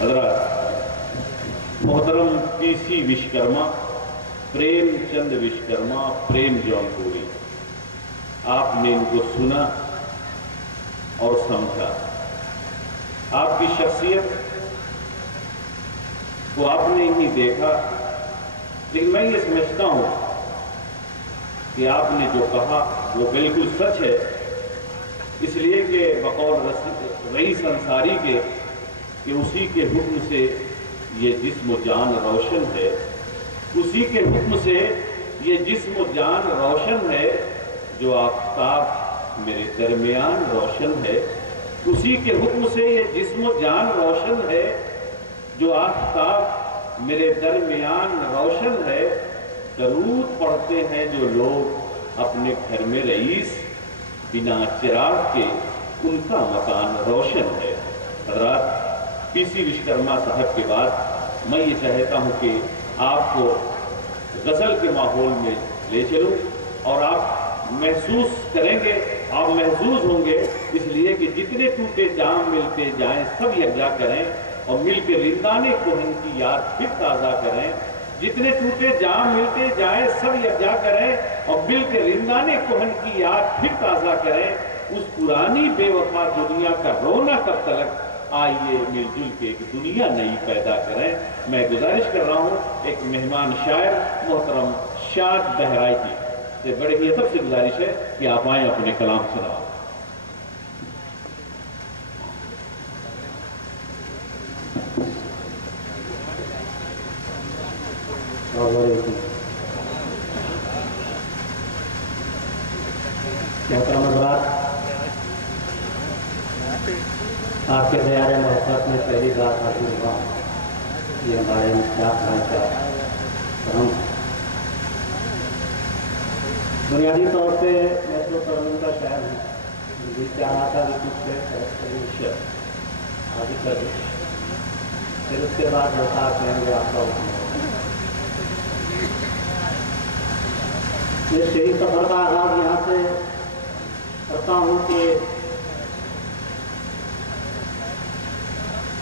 حضرات، محترم پی سی وشکرما، پریم چند وشکرما، پریم جون پوری، آپ نے ان کو سنا اور سمجھا. آپ کی شخصیت کو آپ نے ہی دیکھا، لیکن میں یہ سمجھتا ہوں کہ آپ نے جو کہا وہ بالکل سچ ہے، اس لیے کہ بقول رئیس انصاری کے کہ اسی کے حکم سے یہ جسم و جان روشن ہے، اسی کے حکم سے یہ جسم و جان روشن ہے، جو آفتاب میرے درمیان روشن ہے، اسی کے حکم سے یہ جسم و جان روشن ہے، جو آفتاب میرے درمیان روشن ہے. درود پڑھتے ہیں جو لوگ اپنے گھر میں رئیس، بنا چراغ کے ان کا مکان روشن ہے. حضرات، پی سی وشکرما صاحب کے بعد میں یہ چاہتا ہوں کہ آپ کو غزل کے ماحول میں لے چلوں اور آپ محسوس کریں گے، آپ محسوس ہوں گے، اس لیے کہ جتنے ٹوٹے جام ملتے جائیں سب یکجا کریں اور مل کے رندانے کوہن کی یاد پھر تازہ کریں. جتنے ٹوٹے جام ملتے جائیں سب یکجا کریں اور مل کے رندانے کوہن کی یاد پھر تازہ کریں. اس پرانی بے وفا دنیا کا رونا کب تلک، آئیے مل جل کے ایک دنیا نئی پیدا کریں. میں گزارش کر رہا ہوں ایک مہمان شاعر محترم شاد بہرائی کی سے بڑے ہی ادب سے گزارش ہے کہ آپ آئیں اپنے کلام سنائیں. محترم حضرات، آپ کے زیارہ محبت میں پہلی بات حاصل ہوا، یہ ہمارے مشتاق بھائی کا کرم. بنیادی طور پہ میں تو ترنم کا شاعر ہوں، مجھے چاہا تھا کہ کچھ شعر حاضر کر دوں، پھر اس کے بعد بتا کہیں گے آپ کا حکم. میں شہری سفر کا آغاز یہاں سے کرتا ہوں کہ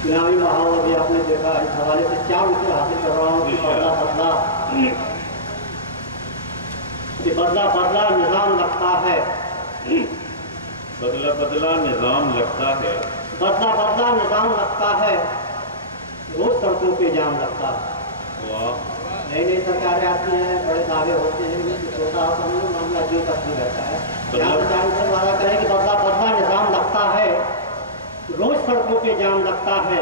چناوی ماحول ابھی آپ نے دیکھا، اس حوالے سے 4 مصرے حاصل کر رہا ہوں کہ بدلا بدلا نظام لگتا ہے، بدلا بدلا نظام لگتا ہے، بدلا بدلا نظام لگتا ہے، روز سڑکوں پہ جام لگتا ہے. نئی نئی سرکاریں آتی ہیں، بڑے دعوے ہوتے ہیں، چھوٹا معاملہ جو کرتی رہتا ہے. وعدہ کریں کہ بدلا بدلا نظام لگتا ہے، روز سڑکوں پہ جام لگتا ہے،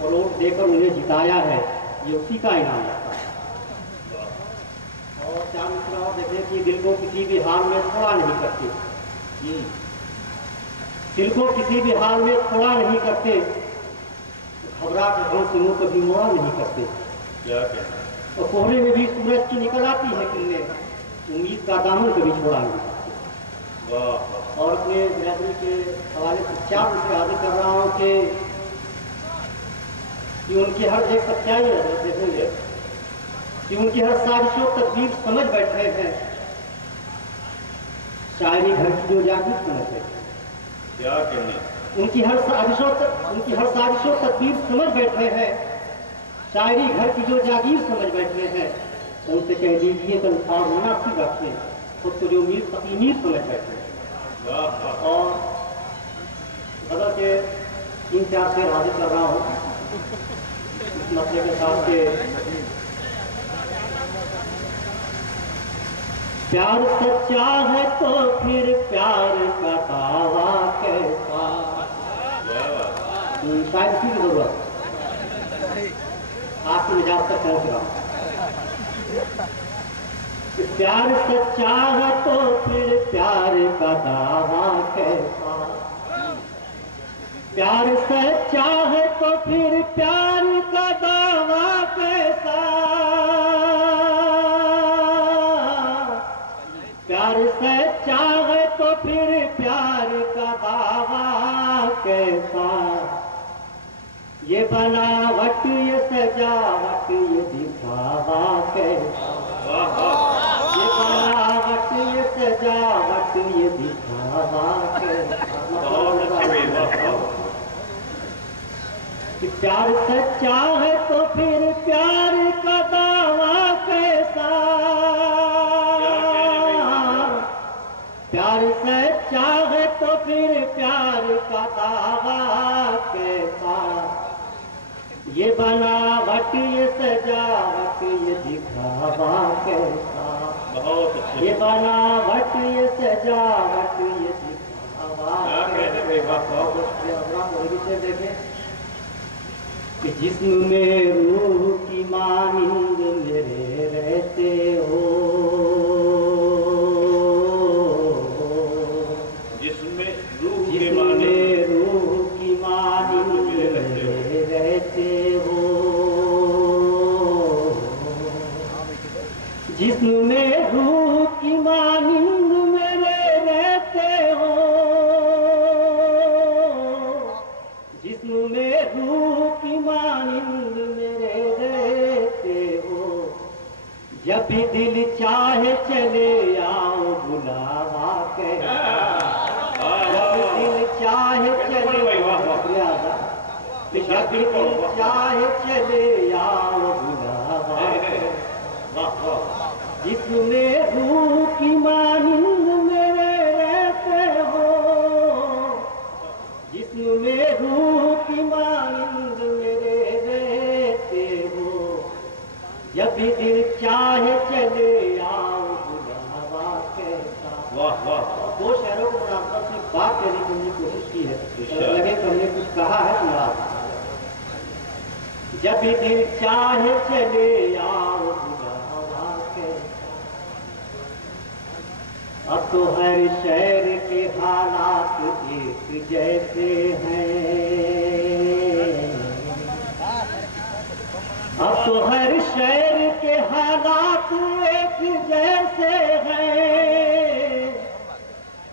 اور ووٹ دے کر انہیں جتایا ہے، یہ اسی کا انعام لگتا ہے. اور چار مصرے اور دیکھیں کہ دل کو کسی بھی حال میں تھوڑا نہیں کرتے، دل کو کسی بھی حال میں تھوڑا نہیں کرتے، گھبرا کر غم سے منہ کبھی موڑا نہیں کرتے. اور کوہرے میں بھی سورج کی نکل آتی ہے کرنے، امید کا دامن کبھی چھوڑا نہیں کرتے. اور اپنے برادری کے حوالے سے 4 مصرے حاضر کر رہا ہوں کہ ان کی ہر ایک سچائی دیکھیں گے کہ ان کی ہر سازش و تدبیر سمجھ بیٹھے ہیں، شاعری گھر کی جو جاگیر سمجھ بیٹھے ہیں. کیا کہنے، ان کی ہر سازش و تدبیر سمجھ بیٹھے ہیں، شاعری گھر کی جو جاگیر سمجھ بیٹھے ہیں. ان سے کہہ دیجیے کہ الفاظ مناسب رکھیں، خود کو جو میر فقیر سمجھ بیٹھے ہیں. اور غزل کے 3-4 شعر حاضر کر رہا ہوں اس مسئلے کے ساتھ کہ پیار سچا ہے تو پھر پیار کا دعویٰ کیسا. شاید اسی کی ضرورت آپ کی مجاز تک پہنچ رہا ہوں. پیار سچا ہے تو پھر پیار کا دعویٰ کیسا، پیار سچا ہے تو پھر پیار کا دعویٰ کیسا، پیار سچا ہے تو پھر پیار کا دعویٰ کیسا. یہ بناوٹ یہ سجاوٹ یہ دکھاوا کیسا، یہ بناوٹ یہ سجاوٹ یہ دکھاوا کیسا. کہ پیار سچا ہے تو پھر پیار کا دعویٰ کیسا، پیار سچا ہے تو پھر پیار کا دعویٰ کیسا، یہ بناوٹ یہ سجاوٹ یہ دکھاوا کیسا، یہ بناوٹ یہ سجاوٹ یہ دکھاوا کیسا۔ دیکھیں کہ جسم میں روح کی مانند میرے رہتے ہو، جسم میں روح کی مانند میرے رہتے ہو، جسم میں روح کی مانند میرے رہتے ہو، جسم میں روح کی مانند میرے رہتے ہو، جب بھی دل چاہے چلے آؤ بلاوا کیسا، جب دل چاہے چلے جب دل چاہے چلے آؤ بلاوا کیسا، جسم میں روح کی مانند میرے رہتے ہو، جسم میں روح کی مانند میرے رہتے ہو، جب بھی دل چاہے چلے آؤ بلاوا کیسا۔ دو شعروں کو مناسبت سے بات کرنے کی ہم نے کوشش کی ہے، لگے تو ہم نے کچھ کہا ہے تمہارا۔ جب بھی دل چاہے چلے آؤ بلاوا کیسا، اب تو ہر شہر کے حالات ایک جیسے ہیں، اب تو ہر شہر کے حالات ایک جیسے ہیں،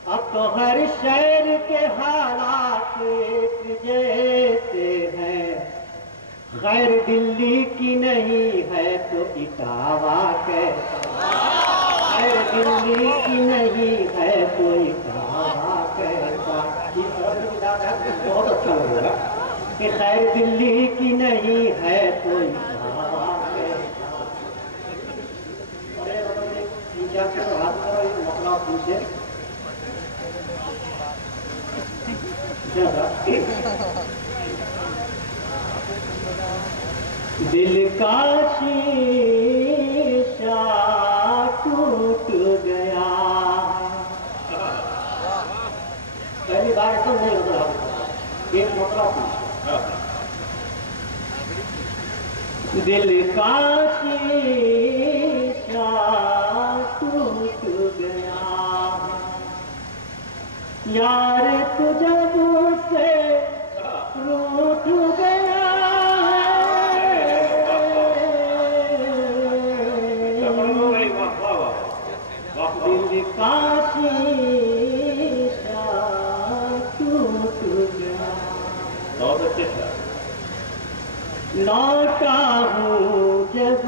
اب تو ہر شہر کے حالات ایک جیسے ہیں، غیر دلی کی نہیں ہے تو اٹاوا کیسا، غیر دلی کی نہیں ہے تو اٹاوا کیسا۔ بہت اچھا لگ رہا ہے کہ خیر دلی کی نہیں ہے تو اٹاوا کیسا۔ مطلب پوچھے دل کا شیشہ ٹوٹ گیا، پہلی بار ایسا نہیں ہوتا، ایک مطلب دل کا شیشہ ٹوٹ گیا، یار تو جب سے روٹ گیا، دل کا شیشہ ٹوٹ گیا، لوٹا ہوں جب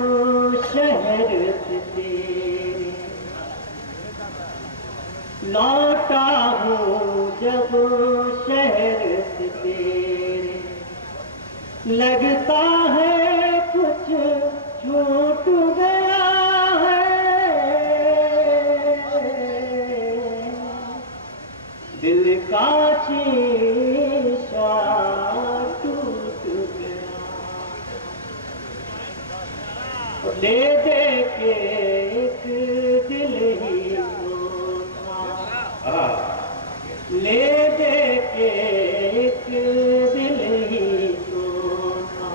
شہر سے تیرے، لوٹا ہوں جب شہر سے تیرے، لگتا ہے کچھ چھوٹ گیا ہے، دل کا شیشہ ٹوٹ گیا، لے دے کے ایک دل ہی تو تھا، لے دے کے ایک دل ہی تو تھا،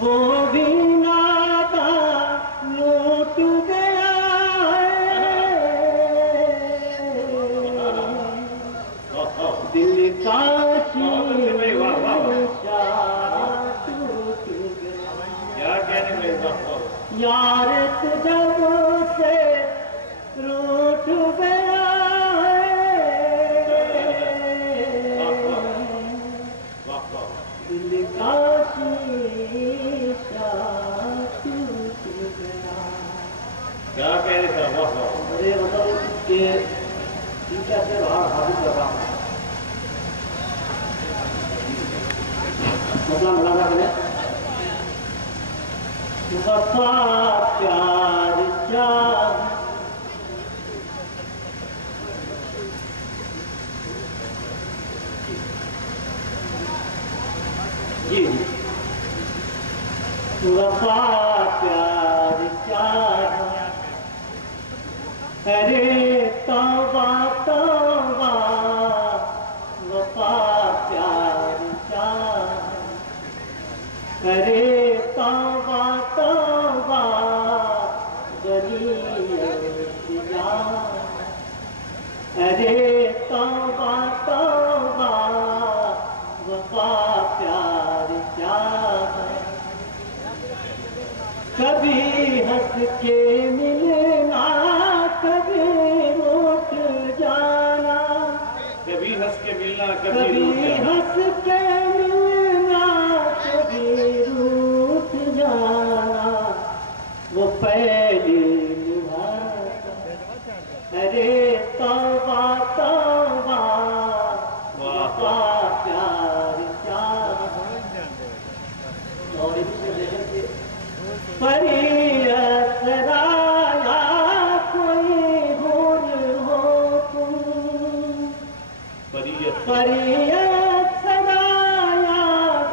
وہ بھی نادان لوٹ گیا ہے، دل کا شیشہ ٹوٹ گیا، یار تو جب سے روٹ گیا ہے، دل کا شیشہ ٹوٹ گیا۔ کیا کہہ رہے تھے؟ مجھے مطلب کہ ٹیچر سے باہر حاضر کر رہا ہوں۔ مسئلہ ملاحظہ کریں. وفا پیار چاہ جی وفا پیار چاہ ارے توبہ توبہ وفا پیار چاہ ارے توبہ توبہ غریب جان ارے توبہ توبہ وفا پیار چاہ کبھی ہنس کے ملنا کبھی روٹ جانا کبھی ہنس کے ملنا کبھی ہنس کے ملنا کبھی روٹ جانا وہ پہلی نبھاتا ارے توبہ توبہ وفا پیار چاہ. اور پری اسرایا کوئی حور ہو تم پری اسرایا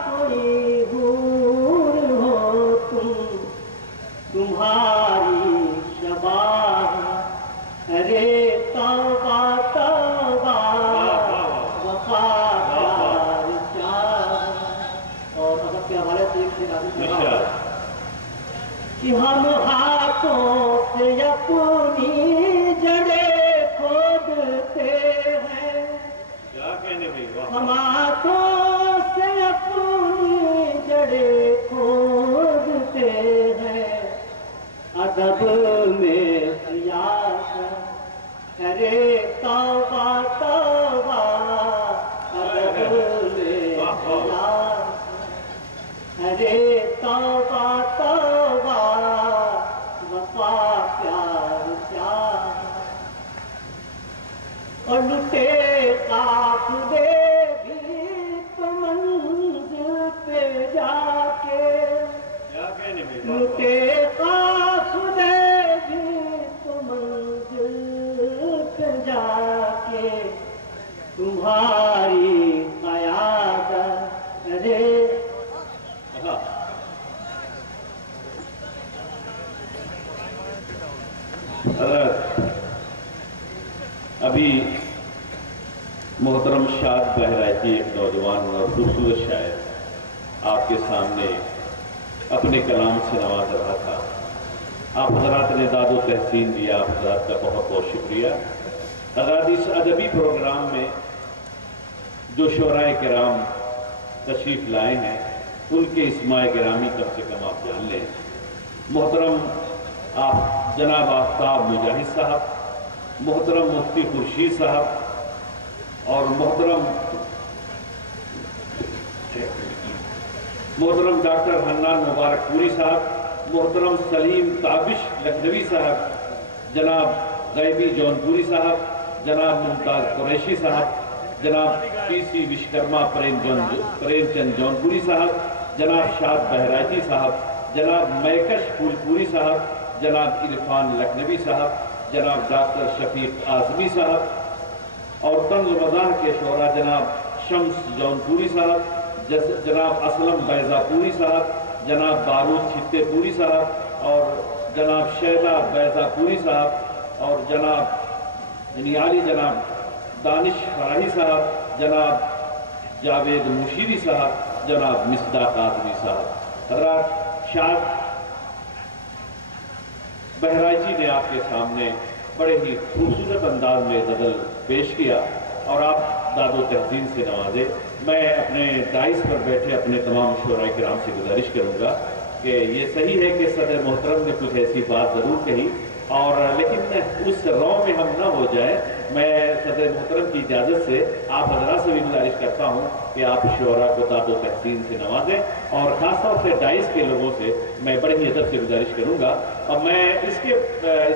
کوئی حور ہو تم تمہاری شباہ ارے توبہ توبہ وفا پیار چاہ. اور ادب کے حوالے سے ایک شعر کہ ہم ہاتھوں سے اپنی جڑیں کھودتے ہیں کیا کہنے بھائی ہم ہاتھوں سے اپنی جڑیں کھودتے ہیں ادب میں سیاست ارے توبہ توبہ ادب میں سیاست ارے توبہ توبہ وفا پیار چاہ. اور لٹے قافلے بھی تو منزل پہ جا کے کیا کہنے بھائی لٹے قافلے بھی تو منزل پہ جا کے تمہاری قیادت ارے ابھی محترم شاد بہرائچی ایک نوجوان اور خوبصورت شاعر آپ کے سامنے اپنے کلام سے نواز رہا تھا. آپ حضرات نے داد و تحسین دیا. آپ حضرات کا بہت بہت شکریہ. حضرات اس ادبی پروگرام میں جو شعراء کرام تشریف لائے ہیں ان کے اسماء گرامی کم سے کم آپ جان لیں. محترم آپ جناب آفتاب مجاہد صاحب، محترم مفتی خورشید صاحب اور محترم ڈاکٹر حنان مبارک پوری صاحب، محترم سلیم تابش لکھنوی صاحب، جناب غیبی جونپوری صاحب، جناب ممتاز قریشی صاحب، جناب پی سی وشکرما پریم چند جونپوری صاحب، جناب شاد بہرائچی صاحب، جناب میکش پھولپوری صاحب، جناب عرفان لکھنوی صاحب، جناب ڈاکٹر شفیق اعظمی صاحب اور طنز مزاح کے شعراء جناب شمس جونپوری صاحب، جناب اسلم بیضا پوری صاحب، جناب بارود چھتے پوری صاحب اور جناب شیدا بیضا پوری صاحب اور جناب دانش فراہی صاحب، جناب جاوید مشیری صاحب، جناب مصداق اعظمی صاحب. حضرات شاد بہرائچی نے آپ کے سامنے بڑے ہی خوبصورت انداز میں غزل پیش کیا اور آپ داد و تحسین سے نوازے. میں اپنے دائز پر بیٹھے اپنے تمام شعراء کرام سے گزارش کروں گا کہ یہ صحیح ہے کہ صدر محترم نے کچھ ایسی بات ضرور کہی اور لیکن اس رو میں ہم نہ ہو جائیں. میں صدر محترم کی اجازت سے آپ حضرات سے بھی گزارش کرتا ہوں کہ آپ شعراء کو داد و تحسین سے نوازیں اور خاص طور سے دائز کے لوگوں سے میں بڑے ہی ادب سے گزارش کروں گا. اور میں اس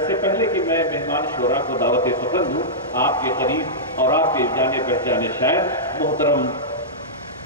سے پہلے کہ میں مہمان شعراء کو دعوت فخر دوں، آپ کے قریب اور آپ کے جانے پہچانے شاعر محترم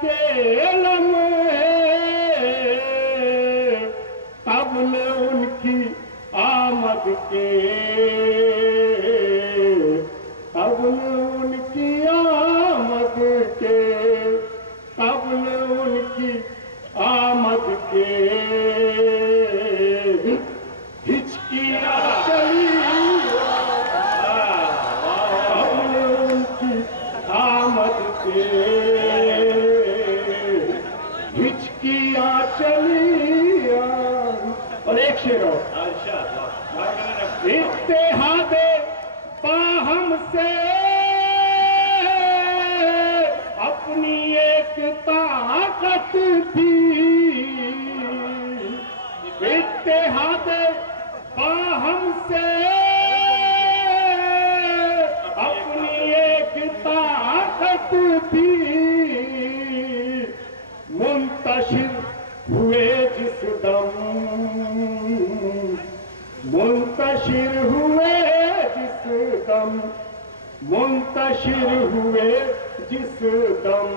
کے لمحے قبل ان کی آمد کے، قبل ان کی آمد کے، قبل ان کی آمد کے ہچکیاں چلی، قبل ان کی آمد کے ہچکیاں چلی۔ اور ایک شعر اتحاد باہم سے اپنی ایک طاقت تھی، اتحاد باہم سے اپنی ایک طاقت تھی، منتشر ہوئے جس دم، منتشر ہوئے جس دم، منتشر ہوئے جس دم